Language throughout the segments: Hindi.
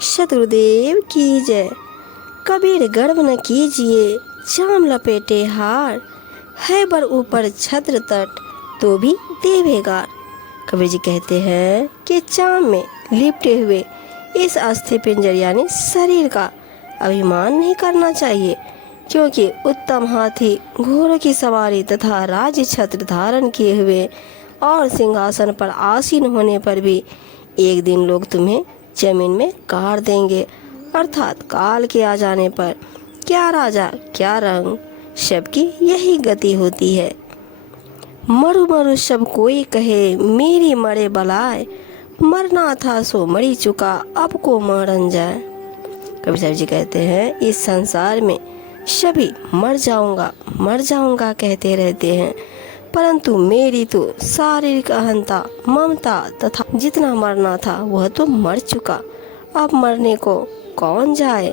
सतगुरुदेव की जय। कबीर गर्व न कीजिए, चाम लपेटे हार, है बर ऊपर छत्र तट तो भी देवेगार। कबीर जी कहते हैं कि चाम में लिपटे हुए इस अस्थि पिंजर यानी शरीर का अभिमान नहीं करना चाहिए, क्योंकि उत्तम हाथी घोड़ों की सवारी तथा राज्य छत्र धारण किए हुए और सिंहासन पर आसीन होने पर भी एक दिन लोग तुम्हें जमीन में गाड़ देंगे। अर्थात काल के आ जाने पर क्या राजा क्या रंग, सबकी यही गति होती है। मरु मरु सब कोई कहे, मेरी मरे बलाए, मरना था सो मरी चुका, अब को मरन जाए। कबीर साहब जी कहते हैं इस संसार में सभी मर जाऊंगा कहते रहते हैं, परंतु मेरी तो शारीरिक अहंता ममता तथा जितना मरना था वह तो मर चुका, अब मरने को कौन जाए।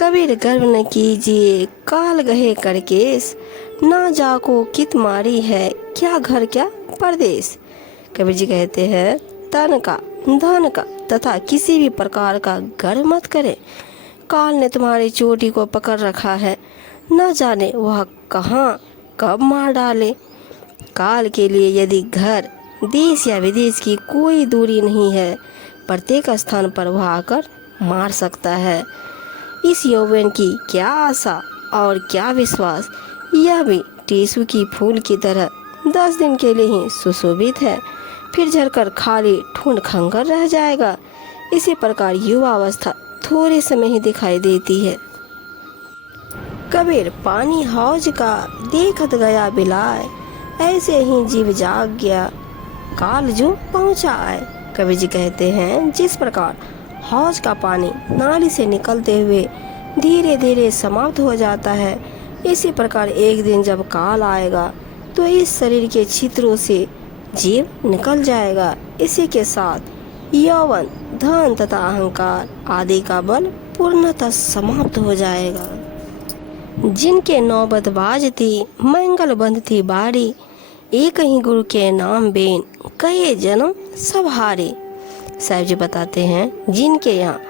कबीर गर्व न कीजिए, काल गहे करकेस, ना जाको कित मारी है, क्या घर क्या परदेश। कबीर जी कहते हैं तन का धन का तथा किसी भी प्रकार का गर्व मत करे। काल ने तुम्हारी चोटी को पकड़ रखा है, न जाने वह कहाँ कब मार डाले। काल के लिए यदि घर देश या विदेश की कोई दूरी नहीं है, प्रत्येक स्थान पर वह आकर मार सकता है। इस यौवन की क्या आशा और क्या विश्वास, यह भी टीसू की फूल की तरह 10 दिन के लिए ही सुशोभित है, फिर झड़कर खाली ठूंठ खंगर रह जाएगा। इसी प्रकार युवा अवस्था थोड़े समय ही दिखाई देती है। कबीर पानी हौज का देखत गया बिलाए, ऐसे ही जीव जाग गया, काल जो पहुंचा आए। कबीर जी कहते हैं जिस प्रकार हौज का पानी नाली से निकलते हुए धीरे धीरे समाप्त हो जाता है, इसी प्रकार एक दिन जब काल आएगा तो इस शरीर के छिद्रों से जीव निकल जाएगा। इसी के साथ यौवन धन तथा अहंकार आदि का बल पूर्णतः समाप्त हो जाएगा। जिनके नौबत बाजती मंगल बंधती बारी, एक ही गुरु के नाम बेन, कहे जन्म सब हारे। साहिब जी बताते हैं जिनके यहाँ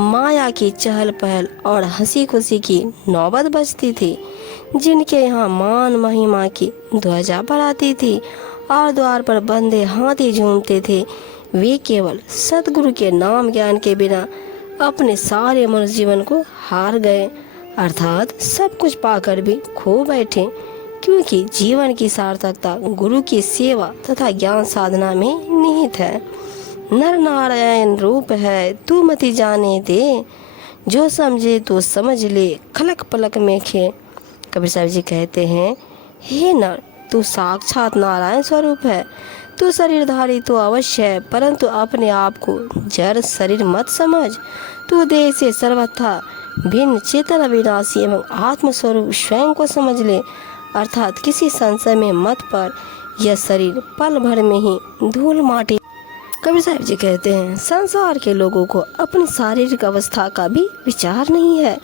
माया की चहल पहल और हंसी खुशी की नौबत बजती थी, जिनके यहाँ मान महिमा की ध्वजा बढ़ाती थी और द्वार पर बंदे हाथी झूमते थे, वे केवल सतगुरु के नाम ज्ञान के बिना अपने सारे मनुष्य जीवन को हार गए, अर्थात सब कुछ पाकर भी खो बैठे, क्योंकि जीवन की सार्थकता गुरु की सेवा तथा ज्ञान साधना में निहित है। नर नारायण रूप है तू मति जाने दे, जो समझे तो समझ ले, खलक पलक में खे। कबीर साहब जी कहते हैं हे नर, तू साक्षात नारायण स्वरूप है, तू शरीरधारी तो अवश्य है, परंतु अपने आप को जड़ शरीर मत समझ। तू देह से सर्वथा भिन्न चेतन अविनाशी एवं आत्मस्वरूप स्वयं को समझ ले, अर्थात किसी संशय में मत पड़, यह शरीर पल भर में ही धूल माटी। कबीर साहब जी कहते हैं संसार के लोगों को अपनी शारीरिक अवस्था का भी विचार नहीं है।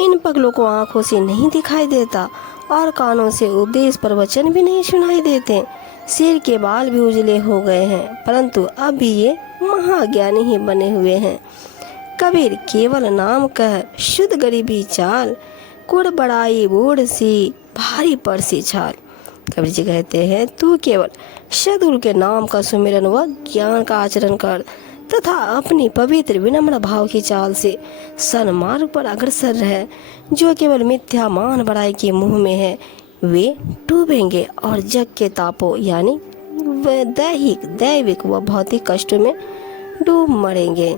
इन पगलों को आंखों से नहीं दिखाई देता और कानों से उपदेश प्रवचन भी नहीं सुनाई देते। सिर के बाल भी उजले हो गए हैं, परंतु अब भी ये महाज्ञानी ही बने हुए हैं। कबीर केवल नाम कह शुद्ध गरीबी चाल, कुड़ बड़ाई बूढ़ सी भारी पड़सी छाल। कबीर जी कहते हैं तू केवल सद्गुरु के नाम का सुमिरन व ज्ञान का आचरण कर तथा अपनी पवित्र विनम्र भाव की चाल से सन्मार्ग पर अग्रसर रहे। जो केवल मिथ्या मान बड़ाई के मुंह में है, वे डूबेंगे और जग के तापों यानी दैहिक दैविक व भौतिक कष्टों में डूब मरेंगे।